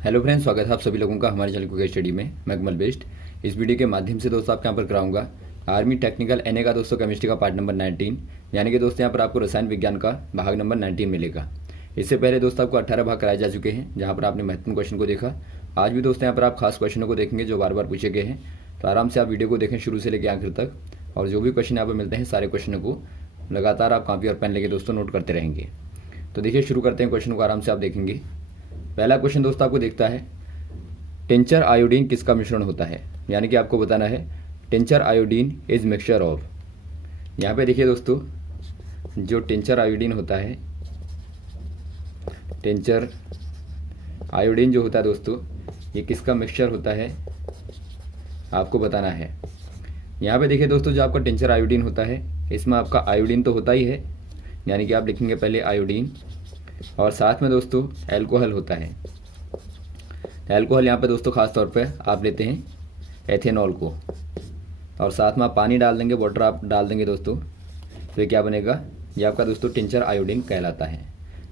Hello friends, स्वागत है आप सभी लोगों का हमारे चैनल क्विक स्टडी में। मैं कमल बेस्ट। इस वीडियो के माध्यम से दोस्तों आपके यहाँ पर कराऊंगा आर्मी टेक्निकल एनए का दोस्तों केमिस्ट्री का पार्ट नंबर 19, यानी कि दोस्तों यहाँ पर आपको रसायन विज्ञान का भाग नंबर 19 मिलेगा। इससे पहले दोस्तों आपको 18 भाग कराए जा चुके हैं, जहाँ पर आपने महत्वपूर्ण क्वेश्चन को देखा। आज भी दोस्तों यहाँ पर आप खास क्वेश्चनों को देखेंगे जो बार बार पूछे गए हैं, तो आराम से आप वीडियो को देखें शुरू से लेकर आखिर तक, और जो भी क्वेश्चन यहाँ पर मिलते हैं सारे क्वेश्चनों को लगातार आप कॉपी और पेन लेके दोस्तों नोट करते रहेंगे। तो देखिए शुरू करते हैं, क्वेश्चन को आराम से आप देखेंगे। पहला क्वेश्चन दोस्तों आपको देखता है, टिंचर आयोडीन किसका मिश्रण होता है, यानी कि आपको बताना है tincture iodine is mixture of. यहाँ पे देखिए दोस्तों, जो टिंचर आयोडीन होता है, टिंचर आयोडीन जो होता है दोस्तों, ये किसका मिक्सचर होता है आपको बताना है। यहाँ पे देखिए दोस्तों, जो आपका टिंचर आयोडीन होता है इसमें आपका आयोडीन तो होता ही है, यानी कि आप लिखेंगे पहले आयोडीन, और साथ में दोस्तों एल्कोहल होता है। एल्कोहल यहाँ पे दोस्तों खास तौर पे आप लेते हैं एथेनॉल को, और साथ में आप पानी डाल देंगे, वाटर आप डाल देंगे दोस्तों, तो ये क्या बनेगा, ये आपका दोस्तों टिंचर आयोडीन कहलाता है।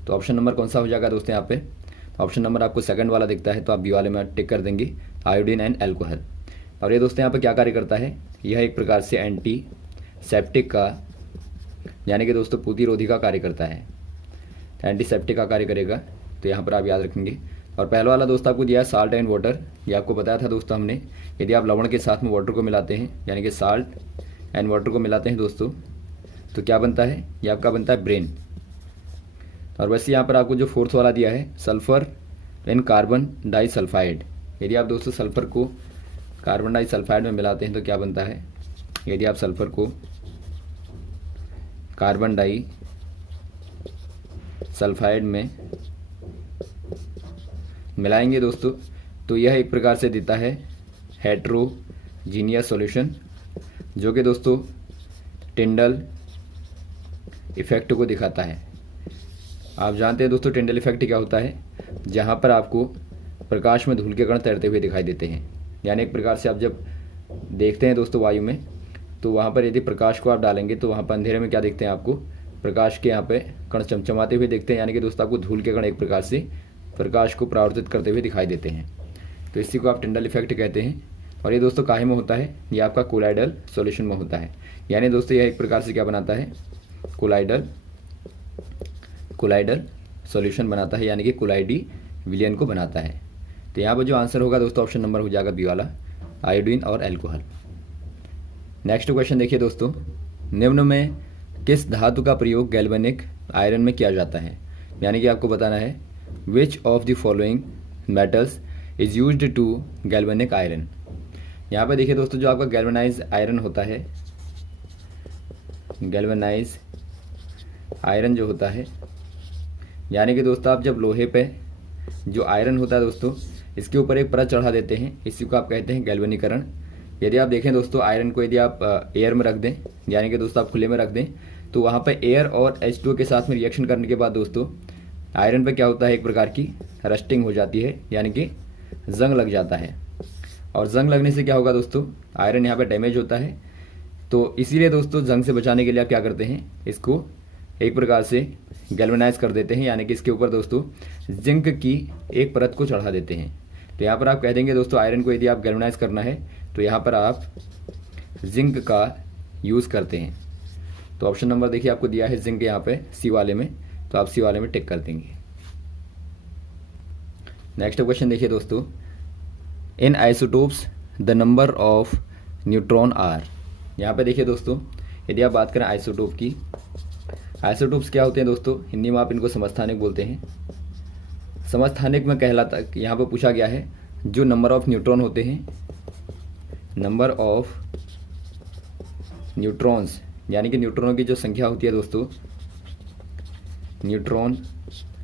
तो ऑप्शन नंबर कौन सा हो जाएगा दोस्तों यहाँ पे, ऑप्शन नंबर आपको सेकंड वाला दिखता है, तो आप बी वाले में टिक कर देंगे आयोडीन एंड एल्कोहल। और ये दोस्तों यहाँ पे क्या कार्य करता है, यह एक प्रकार से एंटी सेप्टिक का, यानी कि दोस्तों प्रतिरोधी का कार्य करता है, एंटीसेप्टिक का कार्य करेगा। तो यहाँ पर आप याद रखेंगे। और पहला वाला दोस्त आपको दिया है साल्ट एंड वाटर, ये आपको बताया था दोस्तों हमने, यदि आप लवण के साथ में वाटर को मिलाते हैं, यानी कि साल्ट एंड वाटर को मिलाते हैं दोस्तों, तो क्या बनता है, ये आपका बनता है ब्रेन। और वैसे यहाँ पर आपको जो फोर्थ वाला दिया है सल्फर एंड कार्बन डाइसल्फाइड, यदि आप दोस्तों सल्फर को कार्बन डाइसल्फाइड में मिलाते हैं तो क्या बनता है, यदि आप सल्फर को कार्बन डाई सल्फाइड में मिलाएंगे दोस्तों, तो यह एक प्रकार से देता है हेट्रोजीनियस सॉल्यूशन, जो कि दोस्तों टिंडल इफेक्ट को दिखाता है। आप जानते हैं दोस्तों टिंडल इफेक्ट क्या होता है, जहां पर आपको प्रकाश में धूल के कण तैरते हुए दिखाई देते हैं। यानी एक प्रकार से आप जब देखते हैं दोस्तों वायु में, तो वहाँ पर यदि प्रकाश को आप डालेंगे तो वहाँ पर अंधेरे में क्या देखते हैं, आपको प्रकाश के यहाँ पे कण चमचमाते हुए देखते हैं, यानी कि दोस्तों आपको धूल के कण एक प्रकार से प्रकाश को परावर्तित करते हुए दिखाई देते हैं। तो इसी को आप टिंडल इफेक्ट कहते हैं। और ये दोस्तों काहे में होता है, ये आपका कोलाइडल सॉल्यूशन में होता है, यानी दोस्तों यह एक प्रकार से क्या बनाता है, कोलाइडल सॉल्यूशन बनाता है, यानी कि कोलाइडी विलियन को बनाता है। तो यहाँ पर जो आंसर होगा दोस्तों ऑप्शन नंबर हो जाएगा बी वाला, आयोडीन और एल्कोहल। नेक्स्ट क्वेश्चन देखिए दोस्तों, निम्न में किस धातु का प्रयोग गैल्वेनिक आयरन में किया जाता है, यानी कि आपको बताना है which of the following metals is used to galvanic iron. यहाँ पे देखिए दोस्तों, जो आपका गैल्वेनाइज आयरन होता है, गैल्वेनाइज आयरन जो होता है, यानी कि दोस्तों आप जब लोहे पे जो आयरन होता है दोस्तों, इसके ऊपर एक परत चढ़ा देते हैं, इसी को आप कहते हैं गैल्वेनीकरण। यदि आप देखें दोस्तों आयरन को यदि आप एयर में रख दें, यानी कि दोस्तों आप खुले में रख दें, तो वहाँ पर एयर और H2O के साथ में रिएक्शन करने के बाद दोस्तों आयरन पे क्या होता है, एक प्रकार की रस्टिंग हो जाती है, यानी कि जंग लग जाता है। और जंग लगने से क्या होगा दोस्तों, आयरन यहाँ पे डैमेज होता है। तो इसीलिए दोस्तों जंग से बचाने के लिए आप क्या करते हैं, इसको एक प्रकार से गैल्वेनाइज कर देते हैं, यानी कि इसके ऊपर दोस्तों जिंक की एक परत को चढ़ा देते हैं। तो यहाँ पर आप कह देंगे दोस्तों आयरन को यदि आप गैल्वेनाइज करना है तो यहाँ पर आप जिंक का यूज़ करते हैं। तो ऑप्शन नंबर देखिए आपको दिया है जिंक यहाँ पे सी वाले में, तो आप सी वाले में टिक कर देंगे। नेक्स्ट क्वेश्चन देखिए दोस्तों, in isotopes the number of neutron are. यहाँ पे देखिए दोस्तों, यदि आप बात करें आइसोटोप की, आइसोटोप्स क्या होते हैं दोस्तों, हिंदी में आप इनको समस्थानिक बोलते हैं। समस्थानिक में कहलाता, यहाँ पे पूछा गया है जो नंबर ऑफ न्यूट्रॉन होते हैं, नंबर ऑफ न्यूट्रॉन्स, यानी कि न्यूट्रॉनों की जो संख्या होती है दोस्तों, न्यूट्रॉन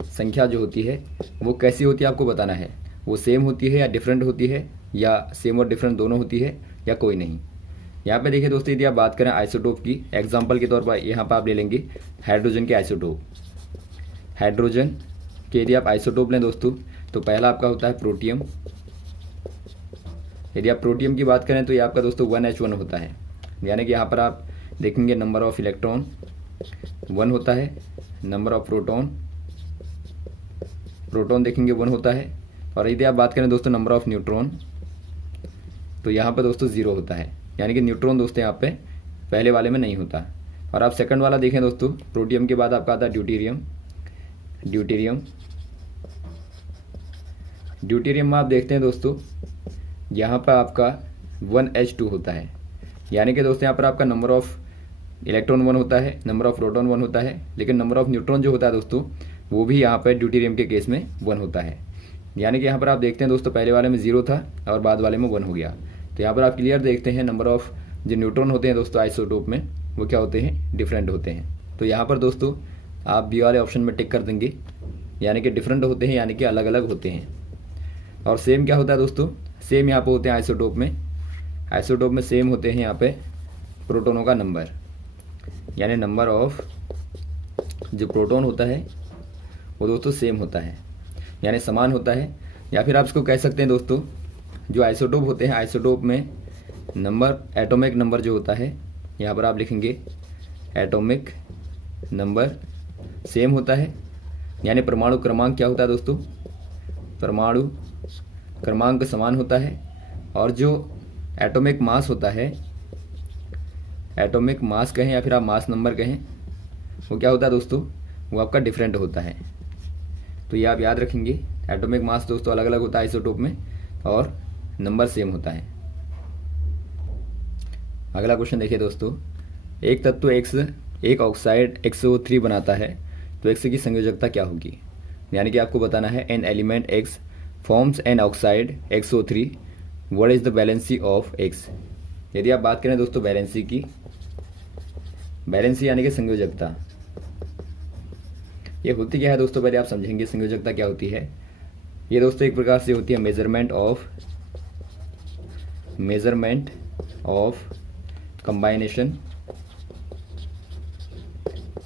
संख्या जो होती है वो कैसी होती है आपको बताना है, वो सेम होती है या डिफरेंट होती है, या सेम और डिफरेंट दोनों होती है, या कोई नहीं। यहाँ पे देखिए दोस्तों, यदि आप बात करें आइसोटोप की, एग्जांपल के तौर पर यहाँ पर आप ले लेंगे हाइड्रोजन के आइसोटोप। हाइड्रोजन के यदि आप आइसोटोप लें दोस्तों, तो पहला आपका होता है प्रोटियम। यदि आप प्रोटियम की बात करें तो ये आपका दोस्तों 1H1 होता है, यानी कि यहाँ पर आप देखेंगे नंबर ऑफ इलेक्ट्रॉन 1 होता है, नंबर ऑफ प्रोटॉन देखेंगे 1 होता है, और यदि आप बात करें दोस्तों नंबर ऑफ़ न्यूट्रॉन, तो यहाँ पर दोस्तों 0 होता है, यानी कि न्यूट्रॉन दोस्तों यहाँ पे पहले वाले में नहीं होता। और आप सेकंड वाला देखें दोस्तों, प्रोटियम के बाद आपका आता है ड्यूटेरियम। ड्यूटेरियम में आप देखते हैं दोस्तों, यहाँ पर आपका 1s2 होता है, यानी कि दोस्तों यहाँ पर आपका नंबर ऑफ़ इलेक्ट्रॉन 1 होता है, नंबर ऑफ़ प्रोटॉन 1 होता है, लेकिन नंबर ऑफ़ न्यूट्रॉन जो होता है दोस्तों वो भी यहाँ पर ड्यूटेरियम के केस में 1 होता है। यानी कि यहाँ पर आप देखते हैं दोस्तों पहले वाले में 0 था और बाद वाले में 1 हो गया। तो यहाँ पर आप क्लियर देखते हैं नंबर ऑफ़ जो न्यूट्रॉन होते हैं दोस्तों आइसोटोप में, वो क्या होते हैं, डिफरेंट होते हैं। तो यहाँ पर दोस्तों आप बी वाले ऑप्शन में टिक कर देंगे, यानी कि डिफरेंट होते हैं, यानी कि अलग अलग होते हैं। और सेम क्या होता है दोस्तों, सेम यहाँ पर होते हैं आइसोटोप में सेम होते हैं यहाँ पे प्रोटोनों का नंबर, यानी नंबर ऑफ जो प्रोटॉन होता है वो दोस्तों सेम होता है, यानी समान होता है। या फिर आप इसको कह सकते हैं दोस्तों, जो आइसोटोप होते हैं, आइसोटोप में नंबर, एटॉमिक नंबर जो होता है, यहाँ पर आप लिखेंगे एटॉमिक नंबर सेम होता है, यानी परमाणु क्रमांक क्या होता है दोस्तों, परमाणु क्रमांक समान होता है। और जो एटॉमिक मास होता है, एटॉमिक मास कहें या फिर आप मास नंबर कहें, वो क्या होता है दोस्तों, वो आपका डिफरेंट होता है। तो ये आप याद रखेंगे, एटॉमिक मास दोस्तों अलग अलग होता है आइसोटोप में और नंबर सेम होता है। अगला क्वेश्चन देखिए दोस्तों, एक तत्व X एक ऑक्साइड XO3 बनाता है, तो X की संयोजकता क्या होगी। यानी कि आपको बताना है an element X forms an oxide XO3, what is the valency of X। यदि आप बात करें दोस्तों वैलेंसी की, वैलेंसी यानी कि संयोजकता, ये होती क्या है दोस्तों, पहले आप समझेंगे संयोजकता क्या होती है। ये दोस्तों एक प्रकार से होती है measurement of combination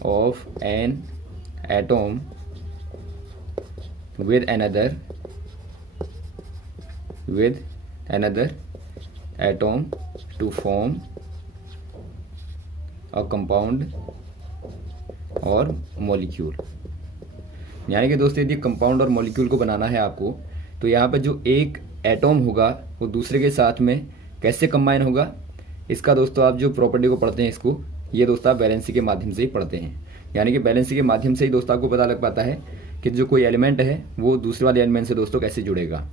of an atom with another atom to form a compound और मॉलिक्यूल। यानी कि दोस्तों यदि कंपाउंड और मॉलिक्यूल को बनाना है आपको, तो यहाँ पर जो एक एटॉम होगा वो दूसरे के साथ में कैसे कंबाइन होगा, इसका दोस्तों आप जो प्रॉपर्टी को पढ़ते हैं, इसको ये दोस्तों आप बैलेंसी के माध्यम से ही पढ़ते हैं। यानी कि बैलेंसी के माध्यम से ही दोस्तों आपको पता लग पाता है कि जो कोई एलिमेंट है वो दूसरे वाले एलिमेंट से दोस्तों कैसे जुड़ेगा।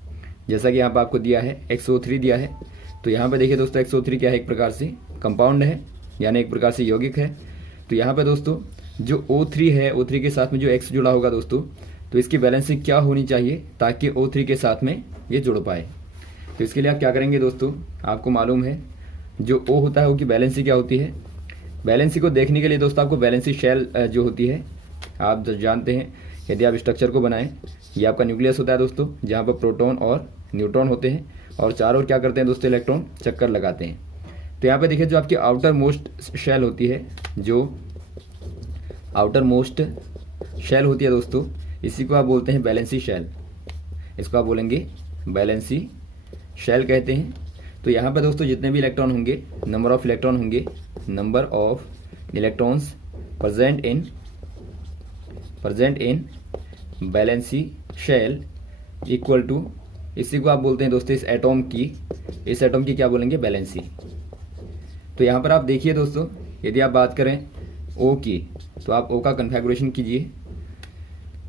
जैसा कि यहाँ पर आपको दिया है XO3 दिया है, तो यहाँ पर देखिए दोस्तों XO3 क्या है, एक प्रकार से कंपाउंड है, यानी एक प्रकार से यौगिक है। तो यहाँ पर दोस्तों जो O3 है, O3 के साथ में जो X जुड़ा होगा दोस्तों, तो इसकी बैलेंसी क्या होनी चाहिए ताकि O3 के साथ में ये जुड़ पाए। तो इसके लिए आप क्या करेंगे दोस्तों, आपको मालूम है जो O होता है वो की बैलेंसी क्या होती है। बैलेंसी को देखने के लिए दोस्तों आपको बैलेंसी शेल जो होती है, आप जानते हैं, यदि आप स्ट्रक्चर को बनाएं, ये आपका न्यूक्लियस होता है दोस्तों, जहाँ पर प्रोटॉन और न्यूट्रॉन होते हैं और चारों ओर क्या करते हैं दोस्तों, इलेक्ट्रॉन चक्कर लगाते हैं। तो यहाँ पे देखिए जो आपकी आउटर मोस्ट शेल होती है, जो आउटर मोस्ट शेल होती है दोस्तों, इसी को आप बोलते हैं बैलेंसी शेल, इसको आप बोलेंगे बैलेंसी शेल कहते हैं। तो यहाँ पर दोस्तों जितने भी इलेक्ट्रॉन होंगे, नंबर ऑफ इलेक्ट्रॉन होंगे, number of electrons present in valency shell equal to, इसी को आप बोलते हैं दोस्तों इस एटॉम की क्या बोलेंगे, बैलेंसी। तो यहाँ पर आप देखिए दोस्तों, यदि आप बात करें O की, तो आप O का कन्फिगरेशन कीजिए,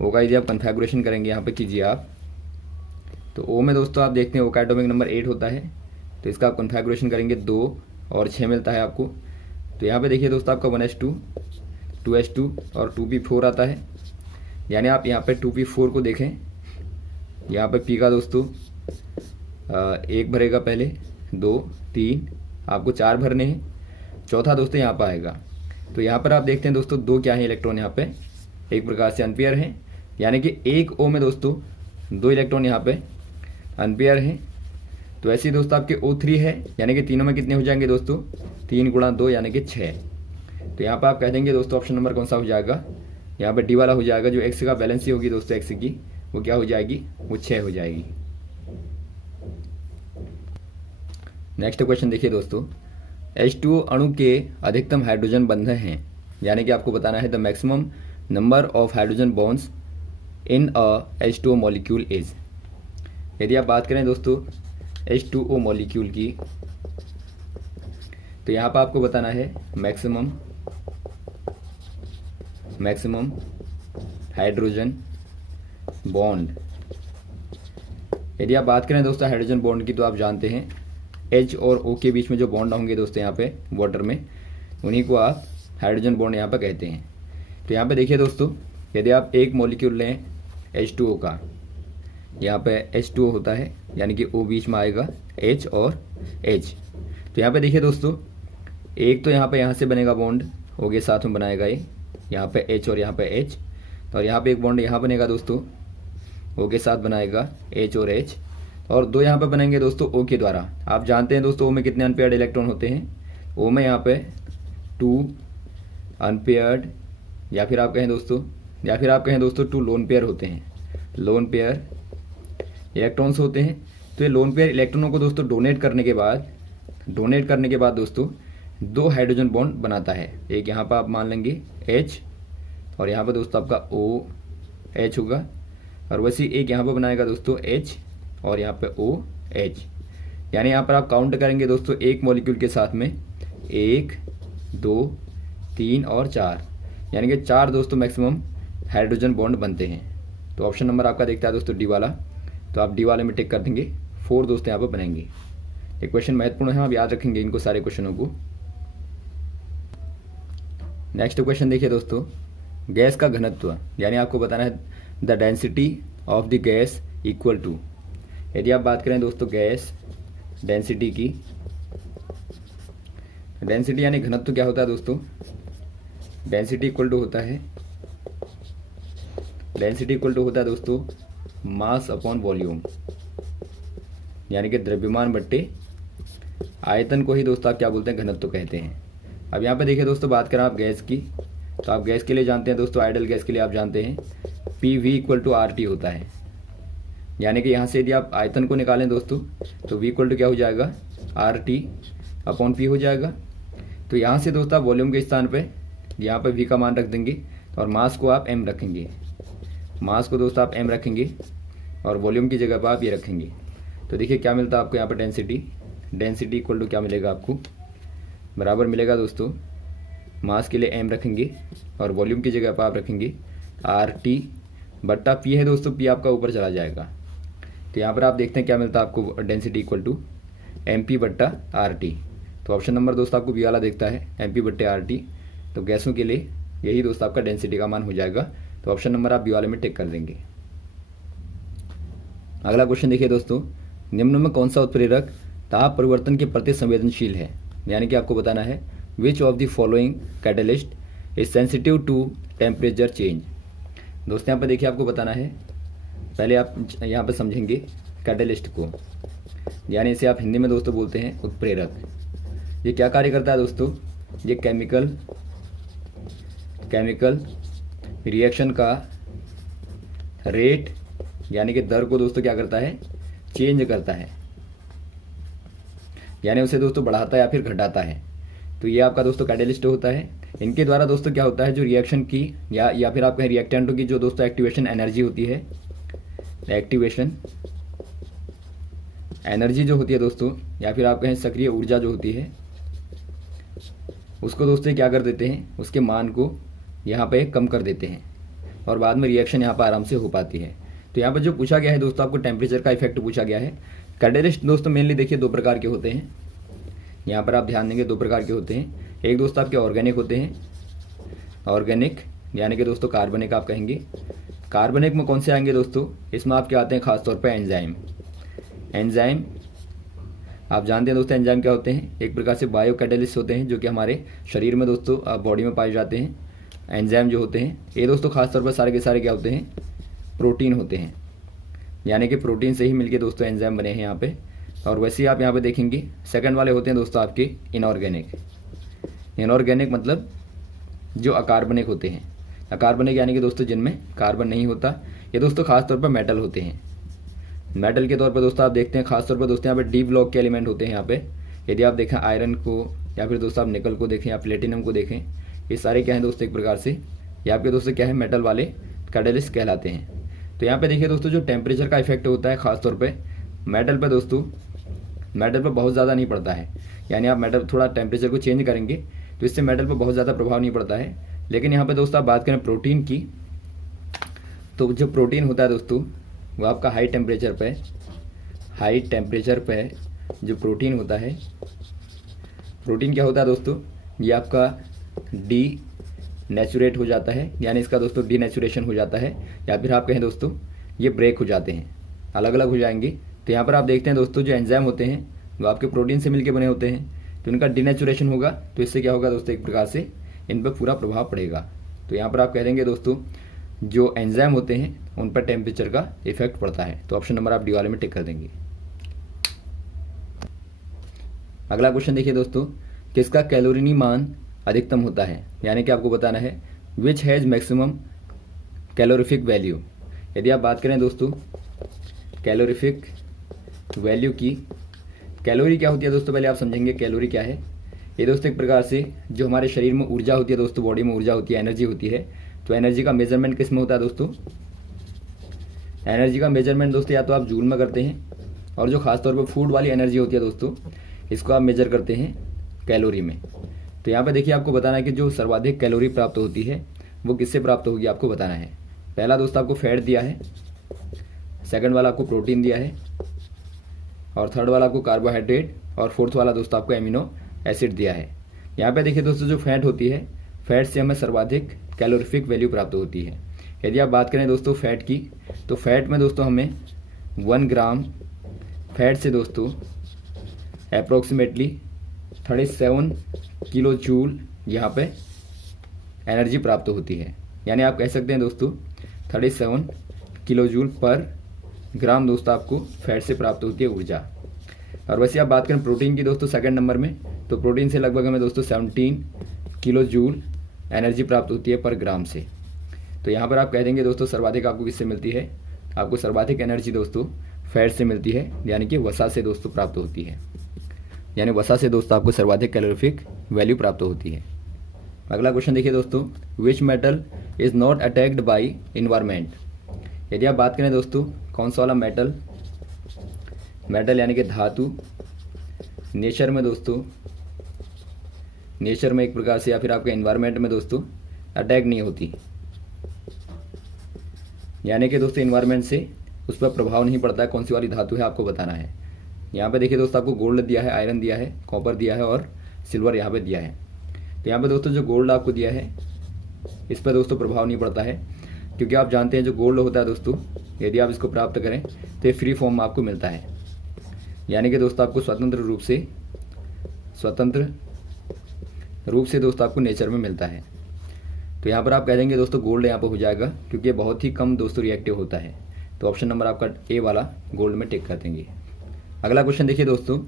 O का यदि आप कन्फिगरेशन करेंगे यहाँ पे कीजिए आप, तो O में दोस्तों आप देखते हैं O का एटॉमिक नंबर 8 होता है, तो इसका आप कन्फिगरेशन करेंगे 2 और 6 मिलता है आपको। तो यहाँ पे देखिए दोस्तों आपका 1s2, 2s2 और 2p4 आता है, यानी आप यहाँ पे 2p4 को देखें, यहाँ पे P का दोस्तों 1 भरेगा, पहले 2 3, आपको 4 भरने हैं, चौथा दोस्तों यहाँ पर आएगा। तो यहाँ पर आप देखते हैं दोस्तों 2 क्या है इलेक्ट्रॉन, यहाँ पे एक प्रकार से अनपेयर हैं, यानी कि एक O में दोस्तों 2 इलेक्ट्रॉन यहाँ पे अनपेयर हैं। तो ऐसे ही दोस्तों आपके O3 है, यानी कि तीनों में कितने हो जाएंगे दोस्तों, 3 गुणा 2 यानी कि 6। तो यहाँ पर आप कह देंगे दोस्तों ऑप्शन नंबर कौन सा हो जाएगा, यहाँ पर डी वाला हो जाएगा। जो X का बैलेंसी होगी दोस्तों X की, वो क्या हो जाएगी, वो 6 हो जाएगी। नेक्स्ट क्वेश्चन देखिए दोस्तों, H2O अणु के अधिकतम हाइड्रोजन बंधन हैं, यानी कि आपको बताना है the maximum number of hydrogen bonds in a H2O molecule is. यदि आप बात करें दोस्तों H2O मॉलिक्यूल की, तो यहाँ पर आपको बताना है मैक्सिमम हाइड्रोजन बॉन्ड। यदि आप बात करें दोस्तों हाइड्रोजन बॉन्ड की, तो आप जानते हैं H और O के बीच में जो बॉन्ड होंगे दोस्तों यहाँ पे वाटर में, उन्हीं को आप हाइड्रोजन बॉन्ड यहाँ पर कहते हैं। तो यहाँ पे देखिए दोस्तों, यदि आप एक मॉलिक्यूल लें H2O का, यहाँ पे H2O होता है, यानी कि O बीच में आएगा H और H। तो यहाँ पे देखिए दोस्तों, एक तो यहाँ से बनेगा बॉन्ड, O के साथ में बनाएगा ये, यहाँ पे H और यहाँ पे H। और यहाँ पे एक बॉन्ड यहाँ बनेगा दोस्तों, O के साथ बनाएगा H और H। और दो यहाँ पे बनेंगे दोस्तों O के द्वारा। आप जानते हैं दोस्तों O में कितने अनपेयर्ड इलेक्ट्रॉन होते हैं। O में यहाँ पे 2 अनपेयर्ड, या फिर आप कहें दोस्तों 2 लोन पेयर होते हैं, लोन पेयर इलेक्ट्रॉन्स होते हैं। तो ये लोन पेयर इलेक्ट्रॉनों को दोस्तों डोनेट करने के बाद दोस्तों 2 हाइड्रोजन बॉन्ड बनाता है। एक यहाँ पर आप मान लेंगे H, और यहाँ पर दोस्तों आपका OH होगा, और वैसे एक यहाँ पर बनाएगा दोस्तों H और यहाँ पे OH। यानी यहाँ पर आप काउंट करेंगे दोस्तों एक मॉलिक्यूल के साथ में 1 2 3 और 4, यानी कि 4 दोस्तों मैक्सिमम हाइड्रोजन बॉन्ड बनते हैं। तो ऑप्शन नंबर आपका देखता है दोस्तों डी वाला, तो आप डी वाले में टिक कर देंगे। 4 दोस्तों यहाँ पर बनेंगे। ये क्वेश्चन महत्वपूर्ण है, आप याद रखेंगे इनको सारे क्वेश्चनों को। नेक्स्ट क्वेश्चन देखिए दोस्तों, गैस का घनत्व, यानी आपको बताना है the density of the gas equal to. यदि आप बात करें दोस्तों गैस डेंसिटी की, डेंसिटी यानी घनत्व क्या होता है दोस्तों, डेंसिटी इक्वल टू होता है दोस्तों मास अपॉन वॉल्यूम, यानी कि द्रव्यमान बट्टे आयतन को ही दोस्तों आप क्या बोलते हैं, घनत्व कहते हैं। अब यहाँ पे देखिए दोस्तों, बात करें आप गैस की, तो आप गैस के लिए जानते हैं दोस्तों, आइडल गैस के लिए आप जानते हैं PV इक्वल टू RT होता है। यानी कि यहाँ से यदि आप आयतन को निकालें दोस्तों, तो V इक्वल टू क्या हो जाएगा, RT अपॉन P हो जाएगा। तो यहाँ से दोस्तों आप वॉल्यूम के स्थान पे यहाँ पर V का मान रख देंगे, और मास को आप M रखेंगे, और वॉल्यूम की जगह पर आप ये रखेंगे। तो देखिए क्या मिलता है आपको यहाँ पर, डेंसिटी इक्वल टू क्या मिलेगा आपको, बराबर मिलेगा दोस्तों, मास के लिए M रखेंगे और वॉल्यूम की जगह पर आप रखेंगे RT बट्टा P है दोस्तों, P आपका ऊपर चला जाएगा। तो यहाँ पर आप देखते हैं क्या मिलता है आपको, डेंसिटी इक्वल टू MP बट्टा RT। तो ऑप्शन नंबर दोस्तों आपको बी वाला देखता है, MP बट्टे RT। तो गैसों के लिए यही दोस्तों आपका डेंसिटी का मान हो जाएगा। तो ऑप्शन नंबर आप बी वाले में टिक कर देंगे। अगला क्वेश्चन देखिए दोस्तों, निम्न में कौन सा उत्प्रेरक ताप परिवर्तन के प्रति संवेदनशील है। यानी कि आपको बताना है which of the following catalyst is sensitive to temperature change. दोस्तों यहाँ पर देखिए आपको बताना है, पहले आप यहाँ पर समझेंगे कैटलिस्ट को, यानी इसे आप हिंदी में दोस्तों बोलते हैं उत्प्रेरक। ये क्या कार्य करता है दोस्तों, ये केमिकल रिएक्शन का रेट यानी कि दर को दोस्तों क्या करता है, चेंज करता है, यानी उसे दोस्तों बढ़ाता है या फिर घटाता है। तो ये आपका दोस्तों कैटलिस्ट होता है। इनके द्वारा दोस्तों क्या होता है, जो रिएक्शन की या फिर आप कहें रिएक्टेंटों की जो दोस्तों एक्टिवेशन एनर्जी होती है, एक्टिवेशन एनर्जी जो होती है दोस्तों, या फिर आप कहें सक्रिय ऊर्जा जो होती है, उसको दोस्तों क्या कर देते हैं, उसके मान को यहाँ पे कम कर देते हैं, और बाद में रिएक्शन यहाँ पर आराम से हो पाती है। तो यहाँ पर जो पूछा गया है दोस्तों, आपको टेम्परेचर का इफेक्ट पूछा गया है। कैटलिस्ट दोस्तों मेनली देखिए 2 प्रकार के होते हैं, यहाँ पर आप ध्यान देंगे 2 प्रकार के होते हैं। एक दोस्तों आपके ऑर्गेनिक होते हैं, ऑर्गेनिक यानी कि दोस्तों कार्बनिक आप कहेंगे। कार्बनिक में कौन से आएंगे दोस्तों, इसमें आपके आते हैं खासतौर पर एंजाइम। आप जानते हैं दोस्तों एंजाइम क्या होते हैं, एक प्रकार से बायो कैटलिस्ट होते हैं, जो कि हमारे शरीर में दोस्तों बॉडी में पाए जाते हैं। एंजाइम जो होते हैं ये दोस्तों खासतौर पर सारे के सारे क्या होते हैं, प्रोटीन होते हैं, यानी कि प्रोटीन से ही मिलके दोस्तों एंजाइम बने हैं यहाँ पे। और वैसे ही आप यहाँ पे देखेंगे सेकंड वाले होते हैं दोस्तों आपके इनऑर्गेनिक मतलब जो अकार्बनिक होते हैं। अकार्बनिक यानी कि दोस्तों जिनमें कार्बन नहीं होता, ये दोस्तों खासतौर पर मेटल होते हैं। मेटल के तौर पर दोस्तों आप देखते हैं खासतौर पर दोस्तों यहाँ पे डी ब्लॉक के एलिमेंट होते हैं यहाँ पे। यदि आप देखें आयरन को, या फिर दोस्तों आप निकल को देखें या प्लेटिनम को देखें, ये सारे क्या हैं दोस्तों एक प्रकार से ये आपके दोस्तों क्या है, मेटल वाले कैटलिस्ट कहलाते हैं। तो यहाँ पे देखिए दोस्तों, जो टेम्परेचर का इफेक्ट होता है ख़ासतौर पे मेटल पे दोस्तों, मेटल पे बहुत ज़्यादा नहीं पड़ता है। यानी आप मेटल थोड़ा टेम्परेचर को चेंज करेंगे तो इससे मेटल पे बहुत ज़्यादा प्रभाव नहीं पड़ता है। लेकिन यहाँ पे दोस्तों आप बात करें प्रोटीन की, तो जो प्रोटीन होता है दोस्तों वो आपका हाई टेम्परेचर पे जो प्रोटीन होता है, प्रोटीन क्या होता है दोस्तों, ये आपका डी नेचुरेट हो जाता है, यानी इसका दोस्तों डी नेचुरेशन हो जाता है, या फिर आप कहें दोस्तों ये ब्रेक हो जाते हैं, अलग अलग हो जाएंगे। तो यहाँ पर आप देखते हैं दोस्तों, जो एंजाइम होते हैं वो आपके प्रोटीन से मिलकर बने होते हैं, तो इनका डिनेचुरेशन होगा, तो इससे क्या होगा दोस्तों, एक प्रकार से इन पर पूरा प्रभाव पड़ेगा। तो यहाँ पर आप कह देंगे दोस्तों, जो एंजाइम होते हैं उन पर टेम्परेचर का इफेक्ट पड़ता है। तो ऑप्शन नंबर आप डी वाले में टिक कर देंगे। अगला क्वेश्चन देखिए दोस्तों, किसका कैलोरी मान अधिकतम होता है, यानी कि आपको बताना है which has maximum calorific value. यदि आप बात करें दोस्तों कैलोरीफिक वैल्यू की, कैलोरी क्या होती है दोस्तों, पहले आप समझेंगे कैलोरी क्या है। ये दोस्तों एक प्रकार से जो हमारे शरीर में ऊर्जा होती है दोस्तों, बॉडी में ऊर्जा होती है, एनर्जी होती है। तो एनर्जी का मेजरमेंट किस में होता है दोस्तों, एनर्जी का मेजरमेंट दोस्तों या तो आप जूल में करते हैं, और जो खासतौर पर फूड वाली एनर्जी होती है दोस्तों, इसको आप मेजर करते हैं कैलोरी में। तो यहाँ पे देखिए आपको बताना है कि जो सर्वाधिक कैलोरी प्राप्त होती है वो किससे प्राप्त होगी, आपको बताना है। पहला दोस्तों आपको फैट दिया है, सेकंड वाला आपको प्रोटीन दिया है, और थर्ड वाला आपको कार्बोहाइड्रेट, और फोर्थ वाला दोस्तों आपको एमिनो एसिड दिया है। यहाँ पे देखिए दोस्तों, जो फैट होती है, फैट से हमें सर्वाधिक कैलोरीफिक वैल्यू प्राप्त होती है। यदि आप बात करें दोस्तों फैट की, तो फैट में दोस्तों हमें 1 ग्राम फैट से दोस्तों अप्रोक्सीमेटली 37 किलो जूल यहाँ पे एनर्जी प्राप्त होती है। यानी आप कह सकते हैं दोस्तों 37 किलो जूल पर ग्राम दोस्तों आपको फैट से प्राप्त होती है ऊर्जा। और वैसे आप बात करें प्रोटीन की दोस्तों सेकंड नंबर में, तो प्रोटीन से लगभग हमें दोस्तों 17 किलो जूल एनर्जी प्राप्त होती है पर ग्राम से। तो यहाँ पर आप कह देंगे दोस्तों सर्वाधिक आपको किससे मिलती है, आपको सर्वाधिक एनर्जी दोस्तों फैट से मिलती है, यानी कि वसा से दोस्तों प्राप्त होती है। यानी वसा से दोस्तों आपको सर्वाधिक कैलोरीफिक वैल्यू प्राप्त होती है। अगला क्वेश्चन देखिए दोस्तों, which metal is not attacked by environment. यदि आप बात करें दोस्तों कौन सा वाला मेटल, मेटल यानी कि धातु नेचर में दोस्तों, नेचर में एक प्रकार से या फिर आपके इन्वायरमेंट में दोस्तों अटैक नहीं होती, यानी कि दोस्तों इन्वायरमेंट से उस पर प्रभाव नहीं पड़ता है, कौन सी वाली धातु है आपको बताना है। यहाँ पे देखिए दोस्तों आपको गोल्ड दिया है, आयरन दिया है, कॉपर दिया है और सिल्वर यहाँ पे दिया है। तो यहाँ पे दोस्तों जो गोल्ड आपको दिया है इस पर दोस्तों प्रभाव नहीं पड़ता है, क्योंकि आप जानते हैं जो गोल्ड होता है दोस्तों, यदि आप इसको प्राप्त करें तो ये फ्री फॉर्म में आपको मिलता है, यानी कि दोस्तों आपको स्वतंत्र रूप से दोस्तों आपको नेचर में मिलता है। तो यहाँ पर आप कह देंगे दोस्तों गोल्ड यहाँ पर हो जाएगा, क्योंकि ये बहुत ही कम दोस्तों रिएक्टिव होता है। तो ऑप्शन नंबर आपका ए वाला गोल्ड में टिक कर देंगे। अगला क्वेश्चन देखिए दोस्तों,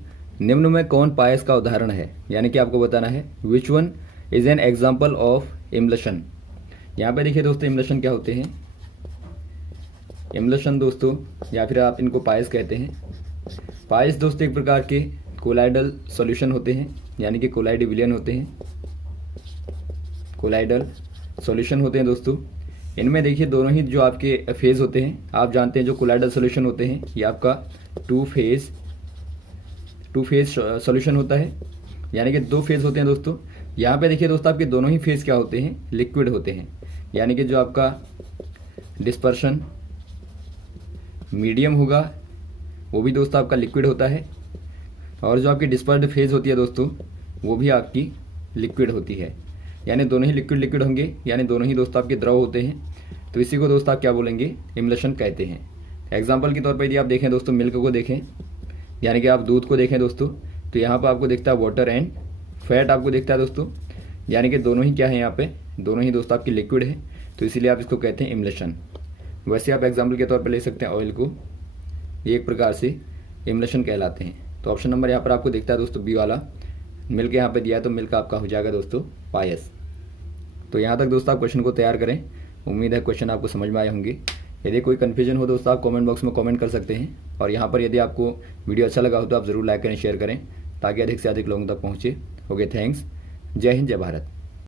निम्न में कौन पायस का उदाहरण है, यानी कि आपको बताना है which one is an example of emulsion. यहाँ पे देखिए दोस्तों इमल्शन क्या होते हैं, इमल्शन दोस्तों या फिर आप इनको पायस कहते हैं। पायस दोस्तों एक प्रकार के कोलाइडल सॉल्यूशन होते हैं, यानी कि कोलाइड विलियन होते हैं, कोलाइडल सॉल्यूशन होते हैं दोस्तों। इनमें देखिए दोनों ही जो आपके फेज होते हैं, आप जानते हैं जो कोलाइडल सॉल्यूशन होते हैं ये आपका टू फेज सॉल्यूशन होता है, यानी कि 2 फेज होते हैं दोस्तों। यहाँ पे देखिए दोस्तों आपके दोनों ही फेज क्या होते हैं, लिक्विड होते हैं, यानी कि जो आपका डिस्पर्शन मीडियम होगा वो भी दोस्तों आपका लिक्विड होता है, और जो आपकी डिस्पर्स्ड फेज होती है दोस्तों वो भी आपकी लिक्विड होती है, यानी दोनों ही लिक्विड होंगे, यानी दोनों ही दोस्तों आपके द्रव होते हैं। तो इसी को दोस्तों आप क्या बोलेंगे, इमल्शन कहते हैं। एग्जाम्पल के तौर पर यदि आप देखें दोस्तों मिल्क को देखें, यानी कि आप दूध को देखें दोस्तों, तो यहाँ पर आपको दिखता है वाटर एंड फैट आपको दिखता है दोस्तों, यानी कि दोनों ही क्या है, यहाँ पे दोनों ही दोस्तों आपकी लिक्विड है, तो इसीलिए आप इसको कहते हैं इमल्शन। वैसे आप एग्जाम्पल के तौर पर ले सकते हैं ऑयल को, ये एक प्रकार से इमल्शन कहलाते हैं। तो ऑप्शन नंबर यहाँ पर आपको दिखता है दोस्तों बी वाला, मिल्क यहाँ पे दिया है, तो मिल्क आपका हो जाएगा दोस्तों पायस। तो यहाँ तक दोस्तों आप क्वेश्चन को तैयार करें, उम्मीद है क्वेश्चन आपको समझ में आए होंगे। यदि कोई कन्फ्यूजन हो दोस्तों आप कमेंट बॉक्स में कमेंट कर सकते हैं, और यहाँ पर यदि आपको वीडियो अच्छा लगा हो तो आप ज़रूर लाइक करें, शेयर करें, ताकि अधिक से अधिक लोगों तक पहुँचे। Okay, thanks. जय हिंद, जय भारत।